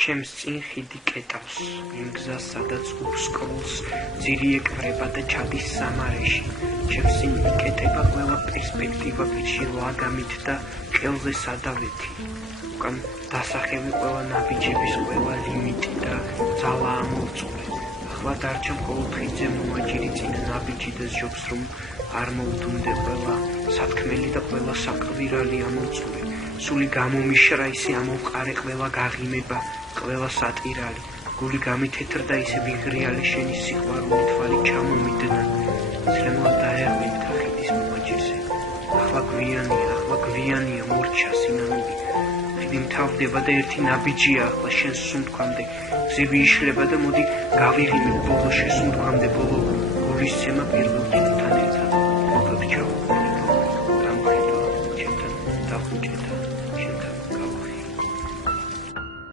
ჩემს წინ ხიდი კეტავს იმ გზას სადაც უსკროლს ძირი ეკვრება და ჩადის სამარეში ჩემს წინ იკეტება ყველა პერსპექტივა პირში ლაგამით და ყელზე სადავეთი უკან დასახევი ყველა ნაბიჯების ყველა ლიმიტი და ძალა ამოვწურე ახლა დარჩა მხოლოდ ხიდზე მომაჯირი წინა ნაბიჯი და ზჯობს რომ არ მოვდუნდე ყველა სათქმელი და ყველა საკვირალი ამოვწურე სული გამომიშრა ისე ამოვყარე ყველა გაღიმება ყველა სატირალი გული გამითეთრდა ისე ვიღრიალი შენი სიყვარული თვალი ჩამომიდნა ცრემლა დაერღვინდა ხიდის მომაჯირზე ახლა გვიანია მორჩა სინანული ხიდი მთავრდება და ერთი ნაბიჯია ახლა შენ სუნთქვამდე გზები იშლება და მოდი გავიღიმე ბოლო შესუნთქვამდე ბოლო გულისცემა პირველ